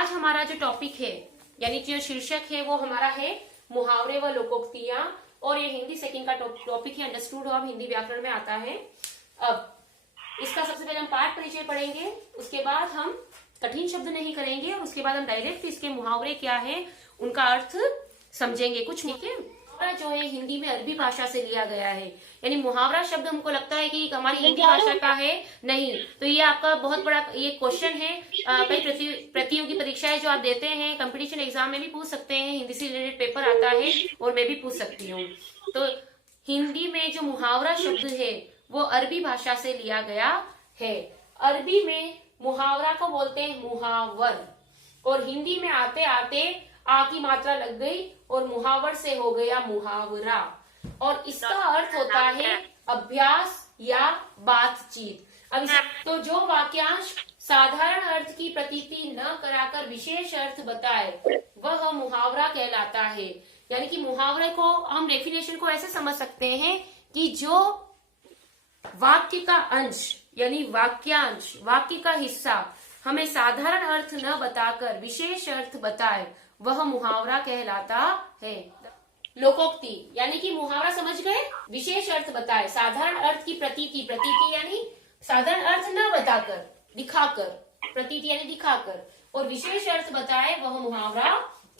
आज हमारा जो टॉपिक है यानी जो शीर्षक है वो हमारा है मुहावरे व लोकोक्तियां, और ये हिंदी सेकंड का टॉपिक है अंडरस्टूड अब हिंदी व्याकरण में आता है। अब इसका सबसे पहले हम पाठ परिचय पढ़ेंगे, उसके बाद हम कठिन शब्द नहीं करेंगे और उसके बाद हम डायरेक्ट इसके मुहावरे क्या है उनका अर्थ समझेंगे। कुछ ठीक है, मुहावरा जो है हिंदी में अरबी भाषा से लिया गया है, यानी मुहावरा शब्द हमको लगता है कि हमारी हिंदी भाषा का है, नहीं। तो ये आपका बहुत बड़ा ये क्वेश्चन है, कई प्रतियोगी परीक्षाएं जो आप देते हैं कंपटीशन एग्जाम में भी पूछ सकते हैं, हिंदी से रिलेटेड पेपर आता है और मैं भी पूछ सकती हूँ। तो हिंदी में जो मुहावरा शब्द है वो अरबी भाषा से लिया गया है। अरबी में मुहावरा को बोलते हैं मुहावर, और हिंदी में आते आते आ की मात्रा लग गई और मुहावर से हो गया मुहावरा, और इसका अर्थ होता है अभ्यास या बातचीत। अब तो जो वाक्यांश साधारण अर्थ की प्रतीति न कराकर विशेष अर्थ बताए वह मुहावरा कहलाता है। यानी कि मुहावरे को हम डेफिनेशन को ऐसे समझ सकते हैं कि जो वाक्य का अंश यानी वाक्यांश, वाक्य का हिस्सा हमें साधारण अर्थ न बताकर विशेष अर्थ बताए वह मुहावरा कहलाता है। लोकोक्ति यानी कि मुहावरा समझ गए, विशेष अर्थ बताए, साधारण अर्थ की प्रतीति, प्रतीति यानी साधारण अर्थ न बताकर दिखाकर, प्रतीति यानी दिखाकर, और विशेष अर्थ बताए वह मुहावरा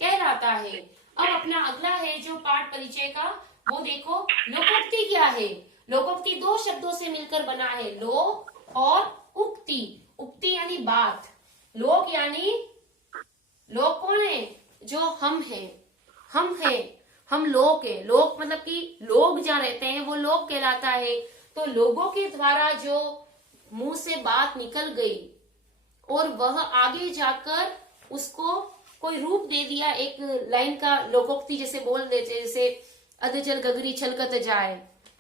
कहलाता है। अब अपना अगला है जो पाठ परिचय का, वो देखो लोकोक्ति क्या है। लोकोक्ति दो शब्दों से मिलकर बना है, लोक और उक्ति। उक्ति यानी बात, लोक यानी लोग कौन है, जो हम हैं, हम लोग हैं। लोग मतलब कि लोग जहाँ रहते हैं वो लोग कहलाता है। तो लोगों के द्वारा जो मुंह से बात निकल गई और वह आगे जाकर उसको कोई रूप दे दिया, एक लाइन का लोकोक्ति जैसे बोल देते, जैसे अधजल गगरी छलकत जाए,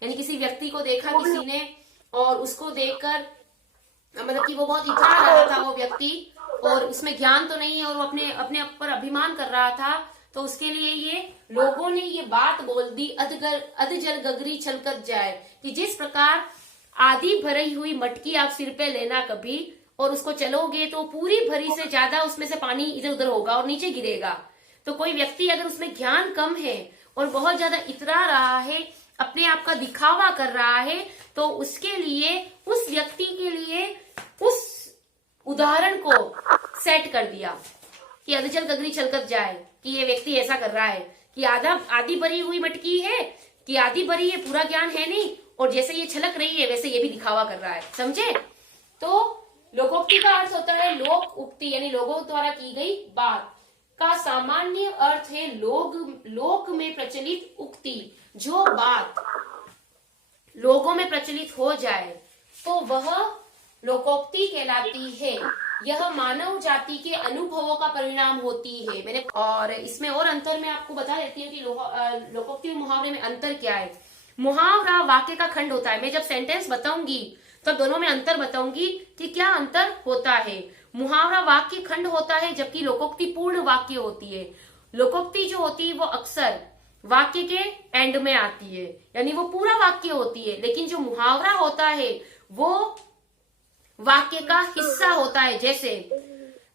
यानी किसी व्यक्ति को देखा किसी ने और उसको देखकर मतलब कि वो बहुत इतरा रहा था वो व्यक्ति, और उसमें ज्ञान तो नहीं है और वो अपने ऊपर अभिमान कर रहा था, तो उसके लिए ये लोगों ने ये बात बोल दी अधजल गगरी छलकत जाए, कि जिस प्रकार आधी भरी हुई मटकी आप सिर पे लेना कभी और उसको चलोगे तो पूरी भरी से ज्यादा उसमें से पानी इधर उधर होगा और नीचे गिरेगा। तो कोई व्यक्ति अगर उसमें ज्ञान कम है और बहुत ज्यादा इतरा रहा है, अपने आप का दिखावा कर रहा है, तो उसके लिए, उस व्यक्ति के लिए उस उदाहरण को सेट कर दिया कि अधजल गगरी छलकत जाए, कि ये व्यक्ति ऐसा कर रहा है कि आधी भरी हुई मटकी है, कि आधी भरी है, पूरा ज्ञान है नहीं, और जैसे ये छलक रही है वैसे ये भी दिखावा कर रहा है। समझे? तो लोकोक्ति का अर्थ होता है लोक उक्ति, यानी लोगों द्वारा की गई बात का सामान्य अर्थ है लोक में प्रचलित उक्ति। जो बात लोगों में प्रचलित हो जाए तो वह लोकोक्ति कहलाती है। यह मानव जाति के अनुभवों का परिणाम होती है। और इसमें और अंतर मैं आपको बता देती हूँ कि लोकोक्ति और मुहावरे में अंतर क्या है। मुहावरा वाक्य का खंड होता है, मैं जब सेंटेंस बताऊंगी तो दोनों में अंतर बताऊंगी कि क्या अंतर होता है। मुहावरा वाक्य खंड होता है जबकि लोकोक्ति पूर्ण वाक्य होती है। लोकोक्ति जो होती है वो अक्सर वाक्य के एंड में आती है, यानी वो पूरा वाक्य होती है, लेकिन जो मुहावरा होता है वो वाक्य का हिस्सा होता है। जैसे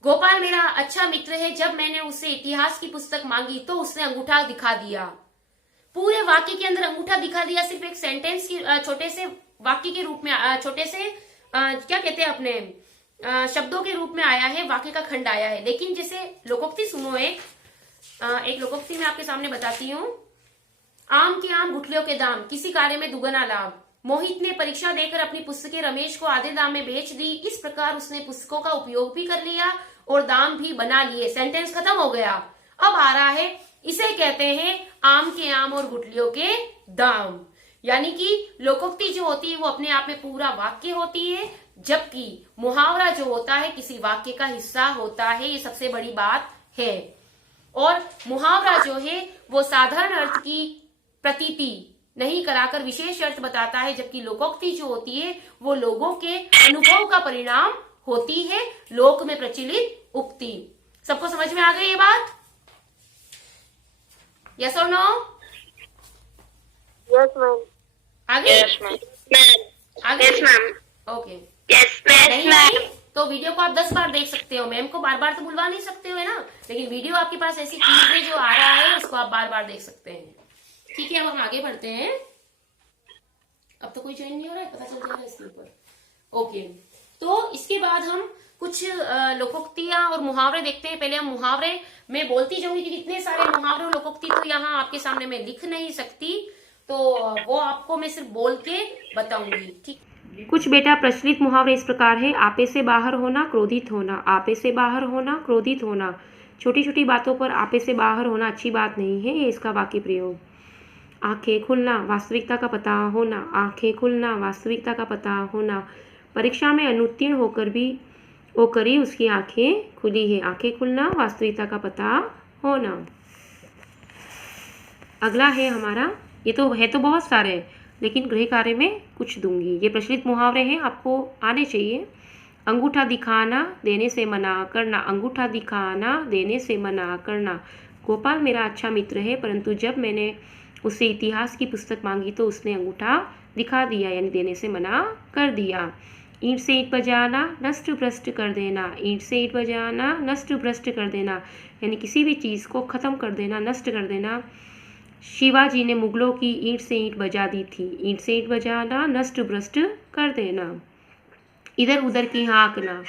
गोपाल मेरा अच्छा मित्र है, जब मैंने उससे इतिहास की पुस्तक मांगी तो उसने अंगूठा दिखा दिया। पूरे वाक्य के अंदर अंगूठा दिखा दिया सिर्फ एक सेंटेंस की छोटे से वाक्य के रूप में, छोटे से क्या कहते हैं अपने शब्दों के रूप में आया है, वाक्य का खंड आया है। लेकिन जैसे लोकोक्ति सुनो, एक लोकोक्ति मैं आपके सामने बताती हूँ। आम के आम गुठलियों के दाम, किसी कार्य में दुगना लाभ। मोहित ने परीक्षा देकर अपनी पुस्तकें रमेश को आधे दाम में बेच दी, इस प्रकार उसने पुस्तकों का उपयोग भी कर लिया और दाम भी बना लिए। सेंटेंस खत्म हो गया। अब आ रहा है, इसे कहते हैं आम के आम और गुठलियों के दाम। यानी कि लोकोक्ति जो होती है वो अपने आप में पूरा वाक्य होती है, जबकि मुहावरा जो होता है किसी वाक्य का हिस्सा होता है। ये सबसे बड़ी बात है। और मुहावरा जो है वो साधारण अर्थ की प्रतीति नहीं कराकर विशेष अर्थ बताता है, जबकि लोकोक्ति जो होती है वो लोगों के अनुभव का परिणाम होती है, लोक में प्रचलित उक्ति। सबको समझ में आ गई ये बात? यस और नो? Yes ma'am. आगे? Yes ma'am. आगे? Yes ma'am. Okay. Yes ma'am. नहीं आई? तो वीडियो को आप 10 बार देख सकते हो, मैम को बार बार तो बुलवा नहीं सकते हो, है ना, लेकिन वीडियो आपके पास ऐसी चीज है जो आ रहा है उसको आप बार बार देख सकते हैं। ठीक है, अब हम आगे बढ़ते हैं। अब तो कोई ज्वाइन नहीं हो रहा है, पता चल जाएगा इसके ऊपर। ओके, तो इसके बाद हम कुछ लोकोक्तियां और मुहावरे देखते हैं। पहले हम मुहावरे में बोलती जाऊंगी क्योंकि इतने सारे मुहावरे और लोकोक्ति तो यहाँ आपके सामने मैं लिख नहीं सकती, तो वो आपको मैं सिर्फ बोल के बताऊंगी। ठीक, कुछ बेटा प्रचलित मुहावरे इस प्रकार है। आपे से बाहर होना, क्रोधित होना। आपे से बाहर होना, क्रोधित होना। छोटी छोटी बातों पर आपे से बाहर होना अच्छी बात नहीं है, ये इसका वाक्य प्रयोग। आंखें खुलना, वास्तविकता का पता होना। आंखें खुलना, वास्तविकता का पता होना। परीक्षा में अनुत्तीर्ण होकर ही उसकी आंखें खुली है। आंखें खुलना, वास्तविकता का पता होना। अगला है हमारा, ये तो है तो बहुत सारे, लेकिन गृह कार्य में कुछ दूंगी। ये प्रचलित मुहावरे हैं, आपको आने चाहिए। अंगूठा दिखाना, देने से मना करना। अंगूठा दिखाना, देने से मना करना। गोपाल मेरा अच्छा मित्र है, परंतु जब मैंने उससे इतिहास की पुस्तक मांगी तो उसने अंगूठा दिखा दिया, यानी देने से मना कर दिया। ईंट से ईंट बजाना, नष्ट भ्रष्ट कर देना। ईंट से ईंट बजाना, नष्ट भ्रष्ट कर देना, यानी किसी भी चीज़ को ख़त्म कर देना, नष्ट कर देना। शिवाजी ने मुगलों की ईंट से ईंट बजा दी थी। ईंट से ईंट बजाना, नष्ट भ्रष्ट कर देना। इधर उधर की हाँकना,